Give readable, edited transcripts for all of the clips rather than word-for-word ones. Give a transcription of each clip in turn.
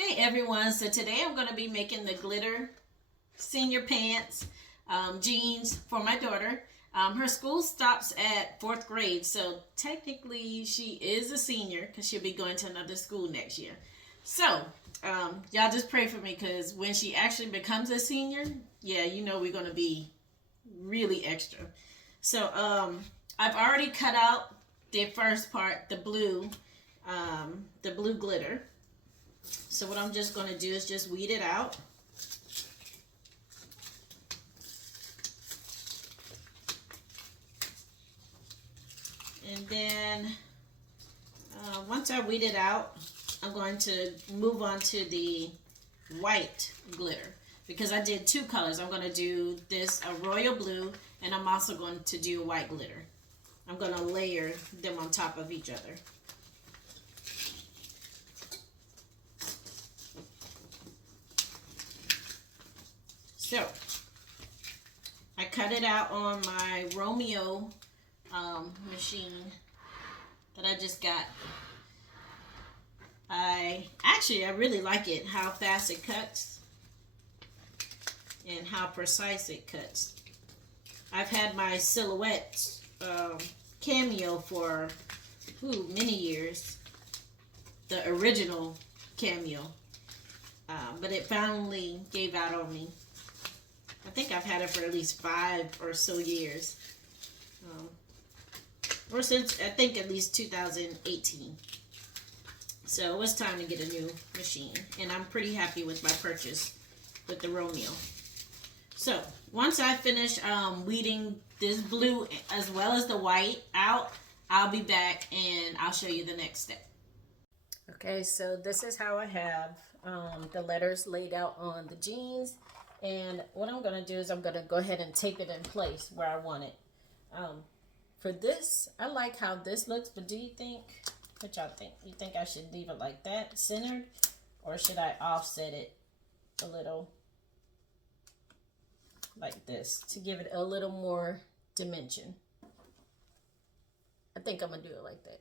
Hey everyone, so today I'm going to be making the glitter senior pants jeans for my daughter. Her school stops at fourth grade, so technically she is a senior because she'll be going to another school next year. So y'all just pray for me because when she actually becomes a senior, yeah, you know we're going to be really extra. So I've already cut out the first part, the blue glitter. So what I'm just going to do is just weed it out. And then once I weed it out, I'm going to move on to the white glitter because I did two colors. I'm going to do this a royal blue, and I'm also going to do white glitter. I'm going to layer them on top of each other. So I cut it out on my Romeo machine that I just got. I really like it, how fast it cuts and how precise it cuts. I've had my Silhouette Cameo for many years, the original Cameo, but it finally gave out on me. I think I've had it for at least 5 or so years. Or since, I think, at least 2018. So it was time to get a new machine. And I'm pretty happy with my purchase with the Romeo. So once I finish weeding this blue as well as the white out, I'll be back and I'll show you the next step. Okay, so this is how I have the letters laid out on the jeans. And what I'm going to do is I'm going to go ahead and tape it in place where I want it. For this, I like how this looks, but what y'all think? You think I should leave it like that, centered? Or should I offset it a little like this to give it a little more dimension? I think I'm going to do it like that.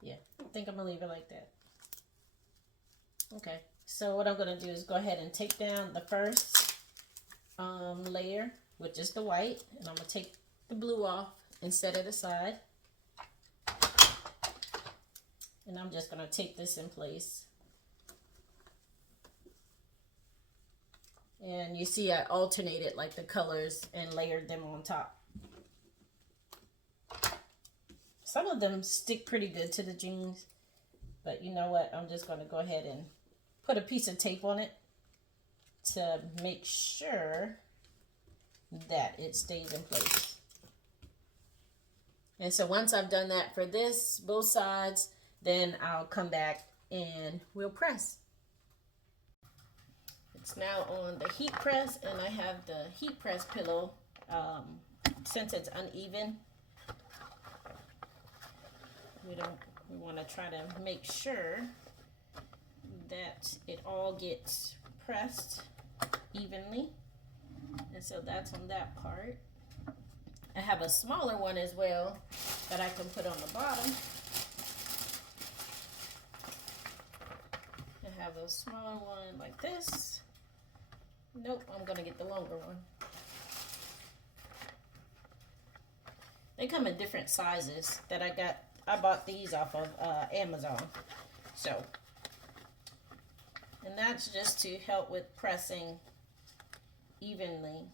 Yeah, I think I'm going to leave it like that. Okay, so what I'm going to do is go ahead and take down the first layer, which is the white, and I'm going to take the blue off and set it aside. And I'm just going to tape this in place. And you see I alternated like the colors and layered them on top. Some of them stick pretty good to the jeans, but you know what? I'm just going to go ahead and put a piece of tape on it to make sure that it stays in place. And so once I've done that for this, both sides, then I'll come back and we'll press. It's now on the heat press, and I have the heat press pillow. Since it's uneven, we want to try to make sure that it all gets pressed evenly. And so that's on that part. I have a smaller one as well that I can put on the bottom. I have a smaller one like this. Nope, I'm gonna get the longer one. They come in different sizes that I bought these off of Amazon. So, and that's just to help with pressing evenly.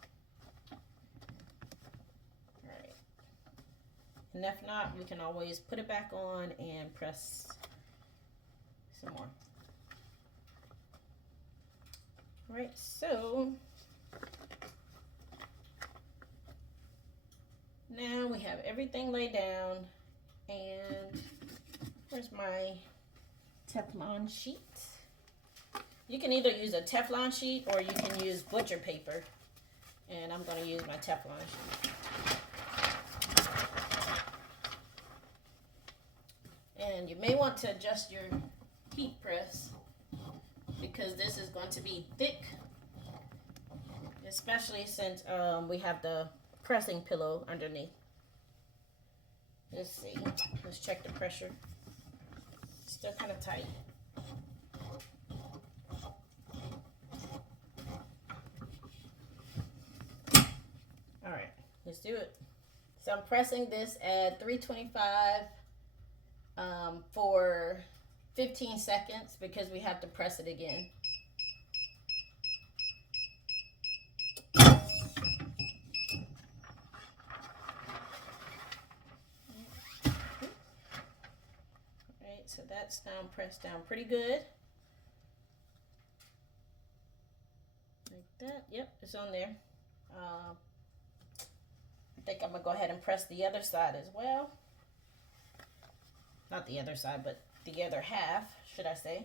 Alright. And if not, we can always put it back on and press some more. Alright, so now we have everything laid down, and where's my Teflon sheet? You can either use a Teflon sheet or you can use butcher paper, and I'm going to use my Teflon sheet. And you may want to adjust your heat press because this is going to be thick, especially since we have the pressing pillow underneath. Let's see. Let's check the pressure. Still kind of tight. Let's do it. So I'm pressing this at 325 for 15 seconds because we have to press it again. Alright, so that's down, pressed down pretty good. Like that. Yep, it's on there. I think I'm going to go ahead and press the other side as well. Not the other side, but the other half, should I say.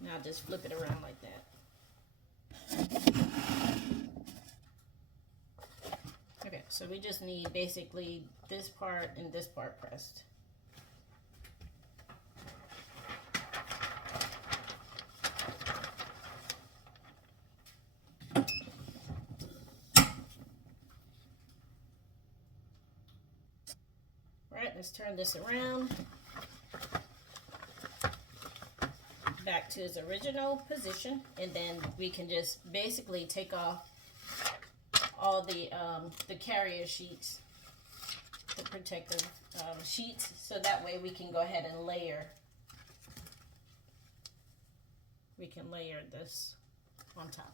Now just flip it around like that. Okay, so we just need basically this part and this part pressed. Alright, let's turn this around. Back to its original position, and then we can just basically take off all the carrier sheets, the protective sheets, so that way we can go ahead and layer. We can layer this on top.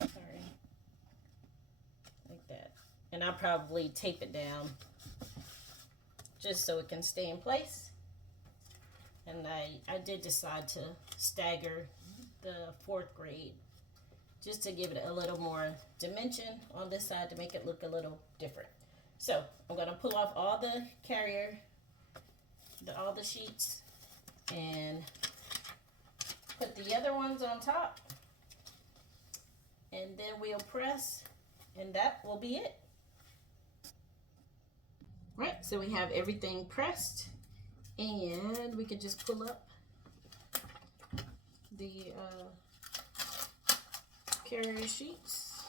Sorry, like that, and I'll probably tape it down just so it can stay in place. And I did decide to stagger the 4th grade just to give it a little more dimension on this side to make it look a little different. So I'm going to pull off all the carrier, all the sheets, and put the other ones on top. And then we'll press, and that will be it. Right, so we have everything pressed. And we can just pull up the carrier sheets.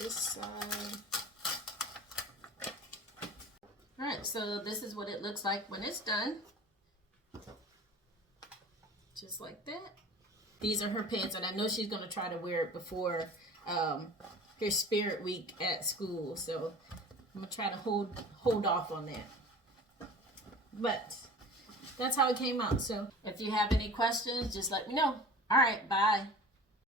This side. Alright, so this is what it looks like when it's done. Just like that. These are her pants, and I know she's going to try to wear it before her spirit week at school, so I'm gonna try to hold off on that. But that's how it came out. So if you have any questions, just let me know. All right, bye.